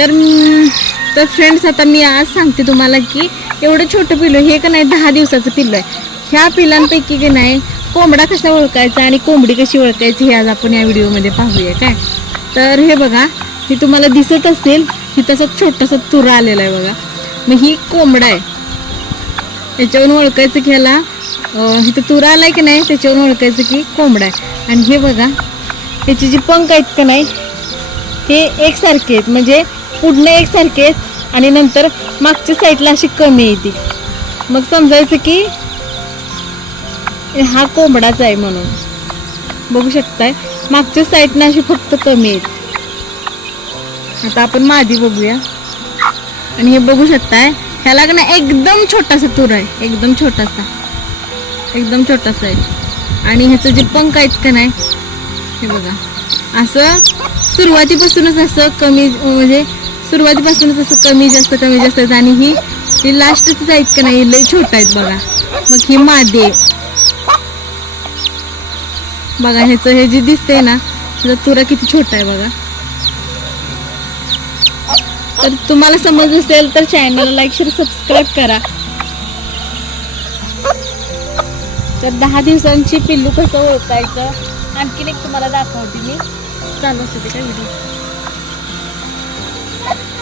तर तर फ्रेंड्स आता मी आज सांगते तुम्हाला की एवढं छोटं पिल्लू हे का नाही दहा दिवसाचं पिल्लू आहे. ह्या पिलांपैकी की नाही कोंबडा कसा ओळखायचा आणि कोंबडी कशी ओळखायची हे आज आपण या व्हिडिओमध्ये पाहूया काय? तर हे बघा हे तुम्हाला दिसत असेल ही तसा छोटासा तुरा आलेला आहे बघा. मग ही कोंबडा आहे. याच्यावरून ओळखायचं की ह्याला इथं तुरा आलाय की नाही त्याच्यावरून ओळखायचं की कोंबडा आहे. आणि हे बघा त्याची जी पंख आहेत का नाही हे एकसारखे आहेत. म्हणजे पुढनं एकसारखे आहेत. आणि नंतर मागच्या साईडला अशी कमी येते मग समजायचं की हा कोंबडाच आहे म्हणून. बघू शकताय मागच्या साईडनं अशी फक्त कमी आहेत. आता आपण मादी बघूया. आणि हे बघू शकताय ह्याला का ना एकदम छोटासा तूर आहे. एकदम छोटासा. एकदम छोटासा आहे. आणि ह्याचं जे पंख आहेत का नाही हे बघा. असं सुरुवातीपासूनच असं कमी म्हणजे सुरुवातीपासूनच असं कमी जास्त कमी जास्त आणि ही ही लास्टच आहेत का नाही लय छोट आहेत बघा. मग ही मादी आहे. बघा ह्याचं हे जे दिसतंय ना तुरा किती छोटा आहे बघा. तर तुम्हाला समज असेल तर चॅनलला लाईक शेअर सबस्क्राईब करा. तर दहा दिवसांची पिल्लू कसं ओळखायचं आणखीन एक तुम्हाला दाखवते मी. चालू असते का व्हिडिओ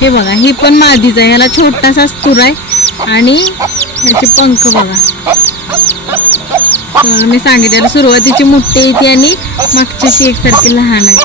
हे बघा ही पण मादीच आहे. ह्याला छोटासा स्तूर आहे. आणि ह्याचे पंख बघा. मी सांगितलं सुरुवातीची मोठी येते आणि मागच्याशी एकसारखी लहान आहे.